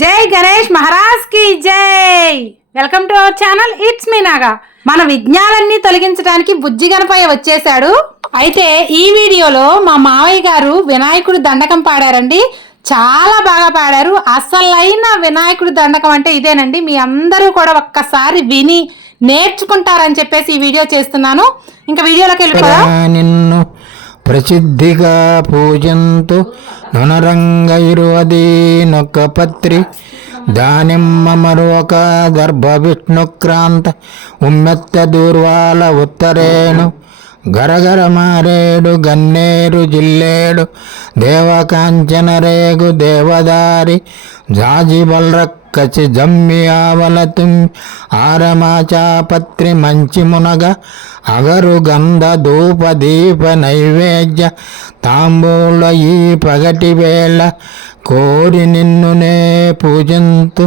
జై గణేష్ మహారాజ్కి జై. Welcome to our channel it's me Naga మన విజ్ఞానాన్ని తొలగించడానికి బుజ్జి గణపయ్య వచ్చేసాడు అయితే ఈ వీడియోలో మా మావయ్య గారు వినాయకుడి దండకం పాడారండి. చాలా బాగా పాడారు. అసలైన వినాయకుడి దండకం అంటే ఇదేనండి. మీ అందరూ కూడా ఒక్కసారి విని నేర్చుకుంటారని చెప్పేసి ఈ వీడియో చేస్తున్నాను. ఇంకా వీడియోలోకి వెళ్ళిపోదా. నిన్ను ప్రసిద్ధిగా పూజంతు నునరంగ నొక్కపత్రి పత్రి దానిమ్మ మరొక గర్భ విష్ణుక్రాంత ఉమ్మెత్త దూర్వాల ఉత్తరేణు గరగర మారేడు గన్నేరు జిల్లేడు దేవకాంచన రేగు దేవదారి జాజి బల్రక్కచి జమ్మి ఆవల ఆరమాచాపత్రి మంచి మునగ అగరు గంధ ధూప దీప నైవేద్య తాంబూల ఈ పగటి వేళ కోరి నిన్నునే పూజంతు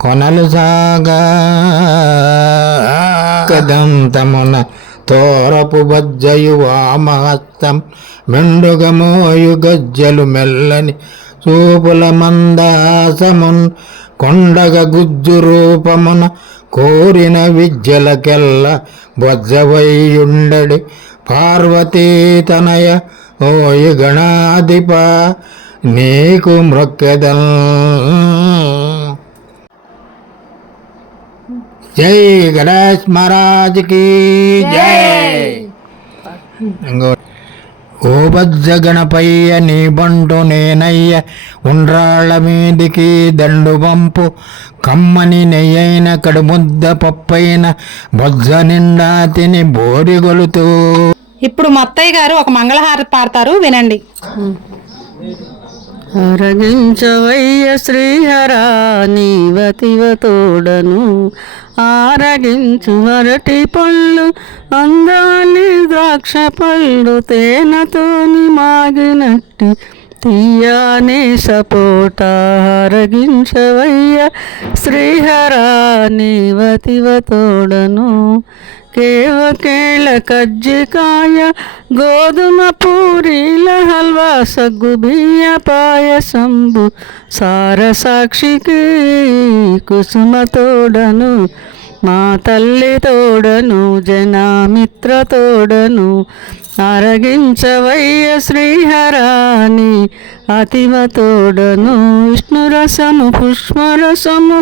కొనలు సాగా. కదంతమున తోరపు బజ్జయు వామహస్తం మెండుగమోయు గజ్జలు మెల్లని చూపుల మందాసమున్ కొండగ గుజ్జు రూపమున కోరిన విద్యలకెల్ల బొజ్జవైయుండడి పార్వతీ తనయ ఓయి గణాధిప నీకు మృక్కెదల్. జై గణేష్ మహారాజ్కి జై! ఇంకో ఓ బజ్జ గణపయ్య నీ బంటు నేనయ్య ఉండ్రాళ్ళ మీదికి దండు పంపు. కమ్మని నెయ్యైన కడుముద్ద పప్పైన బొజ్జ నిండా తిని బోరిగొలుతూ ఇప్పుడు మా అత్తయ్య గారు ఒక మంగళహారతి పాడతారు వినండి. అరగించవయ్య శ్రీహరా నీవతివ తోడను. ఆరగించు అరటి పళ్ళు అందాలి ద్రాక్ష పళ్ళు తేనెతోని మాగినట్టి తీయానే సపోట అరగించవయ్య శ్రీహరా నీవతివ తోడను కేవకేళ కజ్జికాయ గోధుమ పూరీల హల్వా సగ్గు బియ్య పాయసంబు సార సాక్షికి కుసుమ తోడను మా తల్లి తోడను జనామిత్ర తోడను అరగించవయ్య శ్రీహరాని అతివ తోడను విష్ణురసము పుష్పరసము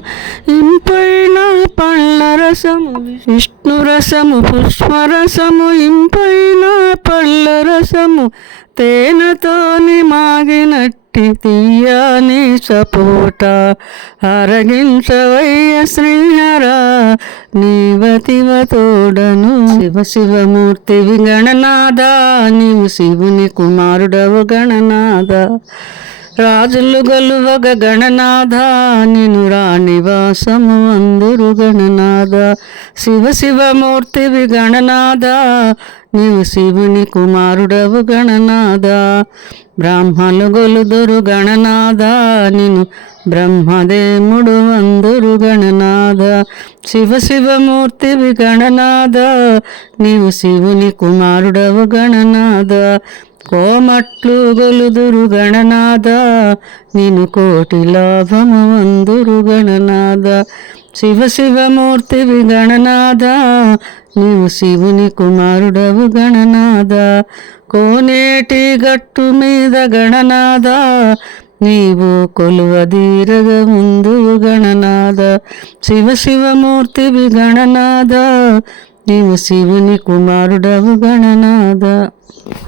ఇంపైన పళ్ళ రసము విష్ణురసము పుష్పరసము ఇంపైన పళ్ళ రసము తేనెతోని మాగినట్టు తీయని సపోట అరగించవయ్య శ్రీహరా నీవతివ తోడను శివ శివమూర్తి విగణనాథ నీవు శివుని కుమారుడవు గణనాథ. రాజులు గలువగ గణనాథ నిను రాణివాసము అందరు గణనాథ. శివ శివమూర్తివి గణనాథ నీవు శివుని కుమారుడవు గణనాథ. బ్రాహ్మలు గొలుదురు గణనాథ నిను బ్రహ్మదేముడు అందరు గణనాథ. శివ శివమూర్తివి గణనాథ నీవు శివుని కుమారుడవు గణనాథ. కోమట్లు గొలుదురు గణనాద నిను కోటి లాభము అందురు గణనాద శివ శివమూర్తి గణనాథ నీవు శివుని కుమారుడవు గణనాద కోనేటి గట్టు మీద గణనాద నీవు కొలువ దీరగ ముందు గణనాద శివ శివమూర్తి గణనాథ నీవు శివుని కుమారుడవు గణనాథ.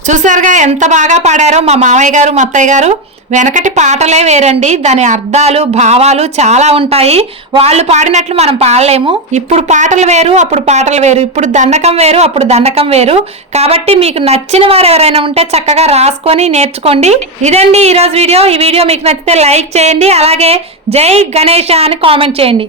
చూసారుగా ఎంత బాగా పాడారో మా మామయ్య గారు మా గారు. వెనకటి పాటలే వేరండి. దాని అర్థాలు భావాలు చాలా ఉంటాయి. వాళ్ళు పాడినట్లు మనం పాడలేము. ఇప్పుడు పాటలు వేరు అప్పుడు పాటలు వేరు. ఇప్పుడు దండకం వేరు అప్పుడు దండకం వేరు. కాబట్టి మీకు నచ్చిన వారు ఎవరైనా ఉంటే చక్కగా రాసుకొని నేర్చుకోండి. ఇదండి ఈరోజు వీడియో. ఈ వీడియో మీకు నచ్చితే లైక్ చేయండి. అలాగే జై గణేష అని కామెంట్ చేయండి.